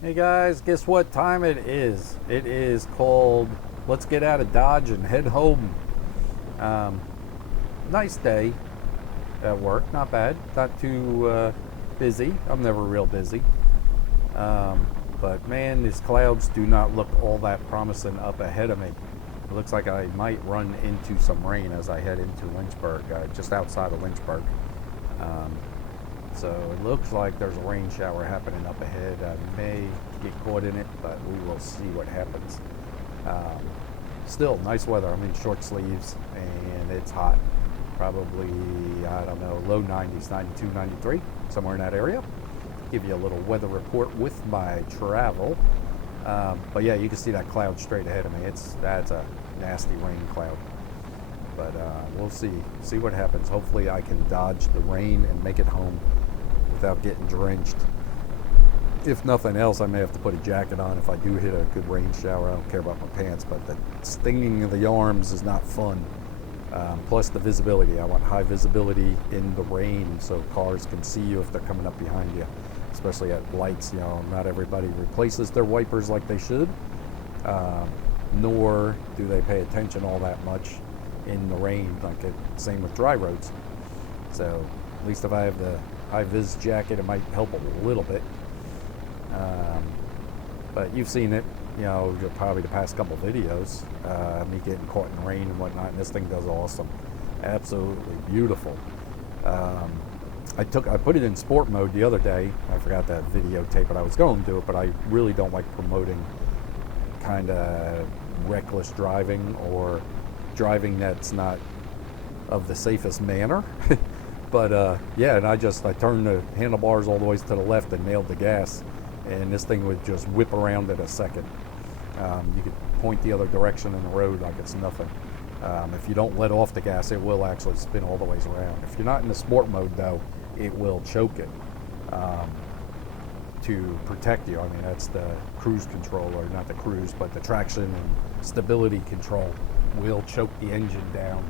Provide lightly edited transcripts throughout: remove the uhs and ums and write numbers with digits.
Hey guys, guess what time it is? It is called Let's Get Out of Dodge and Head Home. Um, Nice day at work, not bad. Not too busy. I'm never real busy. Um, but man, these clouds do not look all that promising up ahead of me. It looks like I might run into some rain as I head into Lynchburg, just outside of Lynchburg. Um, so it looks like there's a rain shower happening up ahead. I may get caught in it, but we will see what happens. Um, Still, nice weather. I'm in short sleeves and it's hot. Probably, I don't know, low 90s, 92, 93, somewhere in that area. Give you a little weather report with my travel. But yeah, you can see that cloud straight ahead of me. That's a nasty rain cloud. But we'll see what happens. Hopefully I can dodge the rain and make it home without getting drenched. If nothing else, I may have to put a jacket on if I do hit a good rain shower. I don't care about my pants, but the stinging of the arms is not fun. Plus the visibility. I want high visibility in the rain so cars can see you if they're coming up behind you, especially at lights. You know, not everybody replaces their wipers like they should, nor do they pay attention all that much in the rain, same with dry roads. So at least if I have the high vis jacket, it might help a little bit. But you've seen it, you know, probably the past couple videos, me getting caught in rain and whatnot, and this thing does awesome. Absolutely beautiful. I put it in sport mode the other day. I forgot that videotape it. I was going to do it, but I really don't like promoting kind of reckless driving or driving that's not of the safest manner. But yeah, and I turned the handlebars all the way to the left and nailed the gas, and this thing would just whip around in a second. You could point the other direction in the road like it's nothing. If you don't let off the gas, it will actually spin all the ways around. If you're not in the sport mode though, it will choke it to protect you. I mean, that's the cruise control, or not the cruise, but the traction and stability control will choke the engine down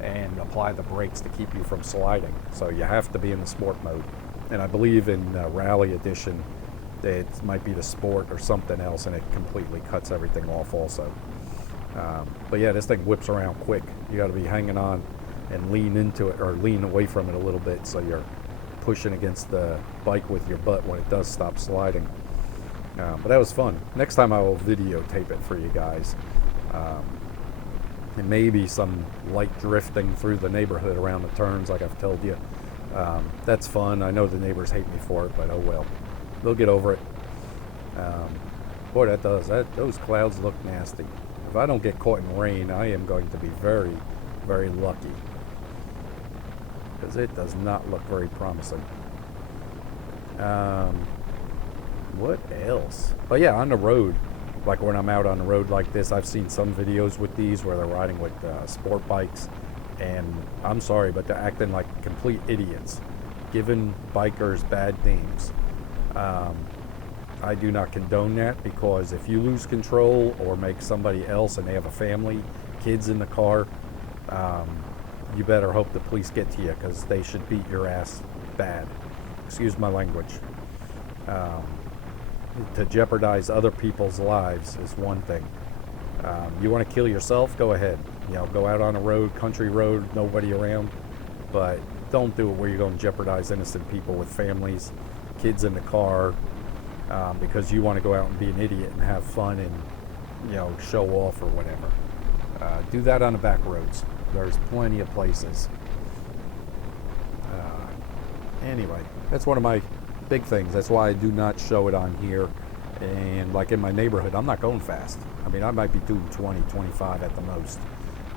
and apply the brakes to keep you from sliding. So you have to be in the sport mode. And I believe in Rally Edition, it might be the sport or something else, and it completely cuts everything off also. But yeah, this thing whips around quick. You got to be hanging on and lean into it, or lean away from it a little bit, so you're pushing against the bike with your butt when it does stop sliding. But that was fun. Next time I will videotape it for you guys. And maybe some light drifting through the neighborhood around the turns like I've told you. That's fun. I know the neighbors hate me for it, but oh well. They'll get over it. Boy, those clouds look nasty. If I don't get caught in rain, I am going to be very, very lucky, because it does not look very promising. What else? But yeah, on the road, like when I'm out on the road like this, I've seen some videos with these where they're riding with sport bikes, and I'm sorry, but they're acting like complete idiots, giving bikers bad names. I do not condone that, because if you lose control or make somebody else, and they have a family, kids in the car, you better hope the police get to you, because they should beat your ass bad. Excuse my language. To jeopardize other people's lives is one thing. You want to kill yourself? Go ahead. You know, go out on a road, country road, nobody around, but don't do it where you're going to jeopardize innocent people with families, kids in the car, because you want to go out and be an idiot and have fun and, you know, show off or whatever. Do that on the back roads. There's plenty of places. Anyway, that's one of my big things. That's why I do not show it on here. And like in my neighborhood, I'm not going fast. I mean, I might be doing 20, 25 at the most.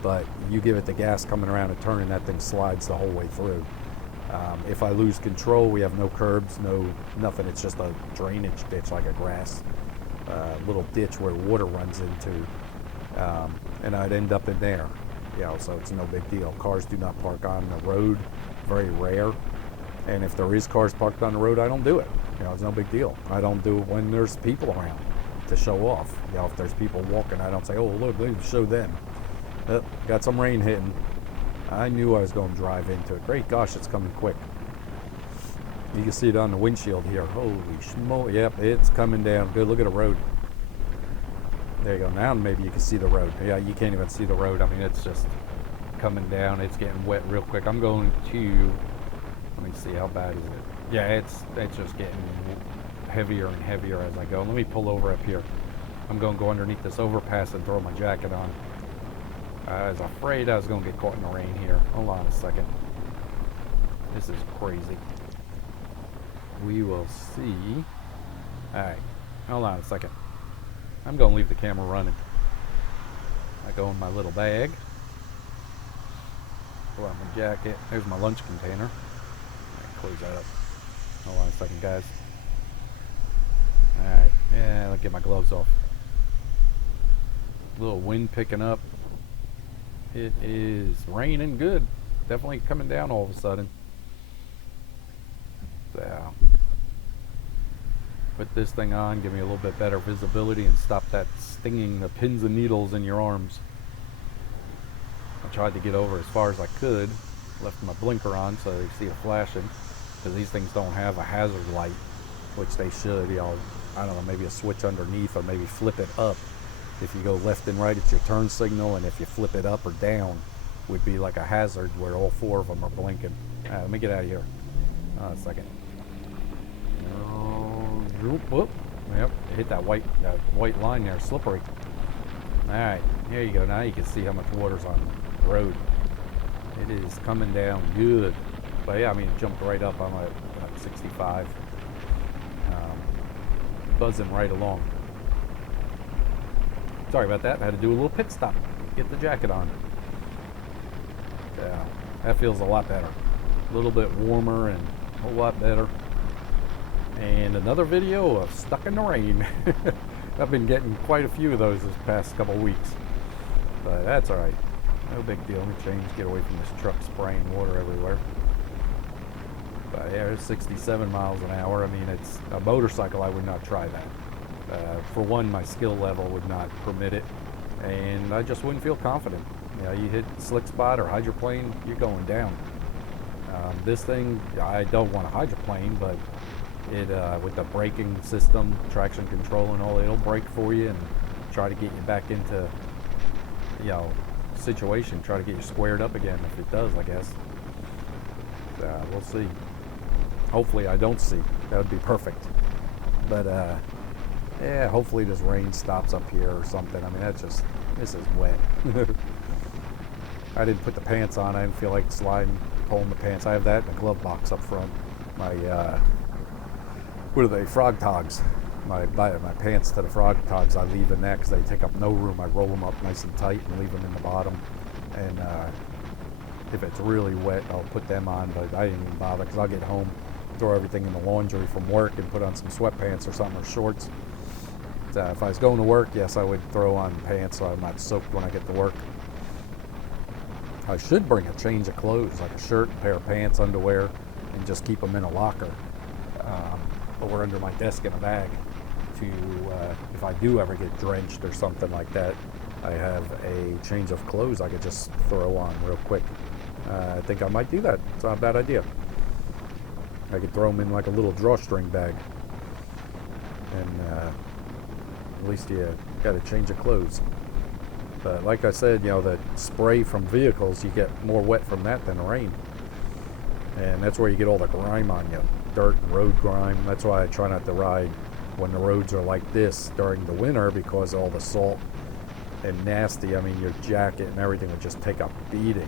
But you give it the gas coming around a turn, and that thing slides the whole way through. If I lose control, we have no curbs, nothing. It's just a drainage ditch, like a grass little ditch where water runs into, and I'd end up in there. You know, so it's no big deal. Cars do not park on the road, very rare. And if there is cars parked on the road, I don't do it. You know, it's no big deal. I don't do it when there's people around to show off. You know, if there's people walking, I don't say, oh, look, let's show them. Got some rain hitting. I knew I was going to drive into it. Great gosh, it's coming quick. You can see it on the windshield here. Holy smoke. Yep, it's coming down. Good. Look at the road. There you go. Now maybe you can see the road. Yeah, you can't even see the road. I mean, it's just coming down. It's getting wet real quick. I'm going to, let me see, how bad is it? Yeah, it's just getting heavier and heavier as I go. Let me pull over up here. I'm going to go underneath this overpass and throw my jacket on. I was afraid I was going to get caught in the rain here. Hold on a second. This is crazy. We will see. Alright, hold on a second. I'm going to leave the camera running. I go in my little bag. Pull out my jacket. There's my lunch container. Close that up. Hold on a second, guys. Alright, yeah, let's get my gloves off. A little wind picking up. It is raining good. Definitely coming down all of a sudden. So, put this thing on, give me a little bit better visibility and stop that stinging the pins and needles in your arms. I tried to get over as far as I could. Left my blinker on so you see it flashing, because these things don't have a hazard light, which they should. You know, I don't know, maybe a switch underneath, or maybe flip it up. If you go left and right, it's your turn signal, and if you flip it up or down, would be like a hazard where all four of them are blinking. Let me get out of here. A second. Whoop. Yep, hit that white line there, slippery. Alright, here you go. Now you can see how much water's on the road. It is coming down good. But yeah, I mean, it jumped right up. I'm at 65. Buzzing right along. Sorry about that. I had to do a little pit stop. Get the jacket on. Yeah, that feels a lot better. A little bit warmer and a whole lot better. And another video of stuck in the rain. I've been getting quite a few of those this past couple weeks. But that's alright. No big deal. Let me change, get away from this truck spraying water everywhere. But yeah, it's 67 miles an hour. I mean, it's a motorcycle. I would not try that. For one, my skill level would not permit it. And I just wouldn't feel confident. You know, you hit slick spot or hydroplane, you're going down. This thing, I don't want a hydroplane, but it with the braking system, traction control and all, it'll brake for you and try to get you back into, you know, situation, try to get you squared up again if it does, I guess. We'll see. Hopefully I don't see. That would be perfect. But yeah, hopefully this rain stops up here or something. I mean, that's just, this is wet. I didn't put the pants on. I didn't feel like sliding, pulling the pants. I have that in the glove box up front. My what are they? Frog togs. My pants to the frog togs, I leave in that because they take up no room. I roll them up nice and tight and leave them in the bottom. And if it's really wet, I'll put them on, but I didn't even bother because I'll get home, throw everything in the laundry from work and put on some sweatpants or something, or shorts. If I was going to work, yes, I would throw on pants so I'm not soaked when I get to work. I should bring a change of clothes, like a shirt, a pair of pants, underwear, and just keep them in a locker or under my desk in a bag to, if I do ever get drenched or something like that, I have a change of clothes I could just throw on real quick. I think I might do that. It's not a bad idea. I could throw them in like a little drawstring bag. And at least you got a change of clothes. But like I said, you know, the spray from vehicles, you get more wet from that than rain. And that's where you get all the grime on you. Dirt and road grime. That's why I try not to ride when the roads are like this during the winter, because all the salt and nasty, I mean, your jacket and everything would just take a beating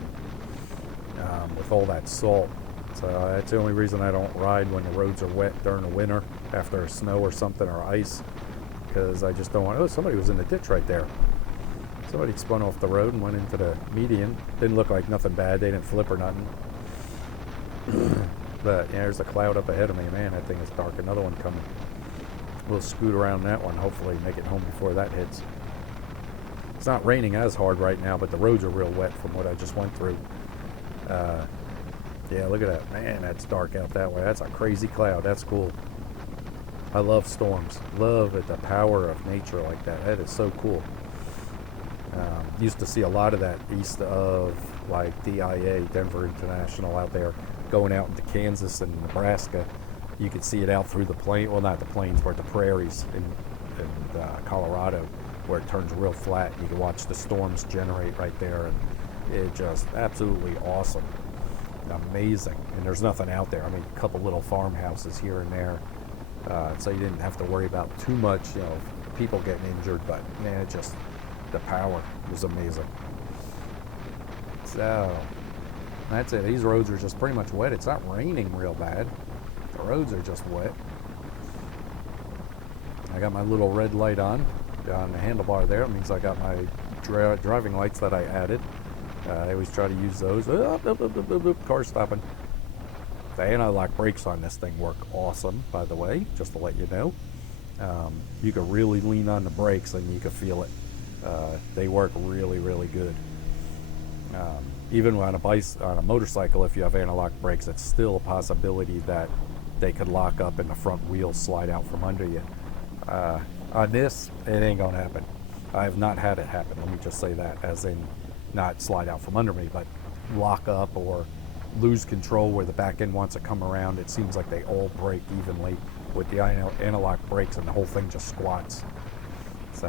with all that salt. So that's the only reason I don't ride when the roads are wet during the winter after snow or something, or ice, because I just don't want, oh, somebody was in the ditch right there. Somebody spun off the road and went into the median. Didn't look like nothing bad. They didn't flip or nothing. But yeah, there's a cloud up ahead of me. Man, that thing is dark. Another one coming. We'll scoot around that one, hopefully make it home before that hits. It's not raining as hard right now, but the roads are real wet from what I just went through. Yeah, look at that. Man, that's dark out that way. That's a crazy cloud. That's cool. I love storms. Love it, the power of nature like that. That is so cool. Used to see a lot of that east of like DIA, Denver International, out there, going out into Kansas and Nebraska. You could see it out through the plain, well, not the plains, but the prairies in Colorado, where it turns real flat. You can watch the storms generate right there, and it just absolutely awesome, amazing. And there's nothing out there. I mean, a couple little farmhouses here and there, so you didn't have to worry about too much, people getting injured. But man, it just, the power was amazing. So that's it. These roads are just pretty much wet. It's not raining real bad. The roads are just wet. I got my little red light on the handlebar there. It means I got my driving lights that I added. I always try to use those. Car stopping. The anti-lock brakes on this thing work awesome, by the way, just to let you know. You can really lean on the brakes and you can feel it. They work really, really good. Even on a motorcycle, if you have anti-lock brakes, it's still a possibility that they could lock up and the front wheels slide out from under you. On this, it ain't gonna happen. I have not had it happen. Let me just say that, as in not slide out from under me, but lock up or lose control where the back end wants to come around. It seems like they all break evenly with the anti-lock brakes, and the whole thing just squats. So,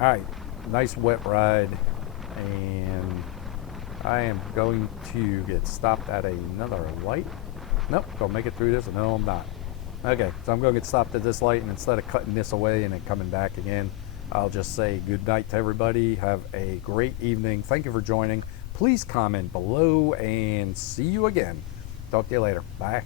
all right, nice wet ride, and I am going to get stopped at another light. Nope, gonna make it through this. No, I'm not. Okay, so I'm going to get stopped at this light, and instead of cutting this away and then coming back again, I'll just say good night to everybody. Have a great evening. Thank you for joining. Please comment below, and see you again. Talk to you later. Bye.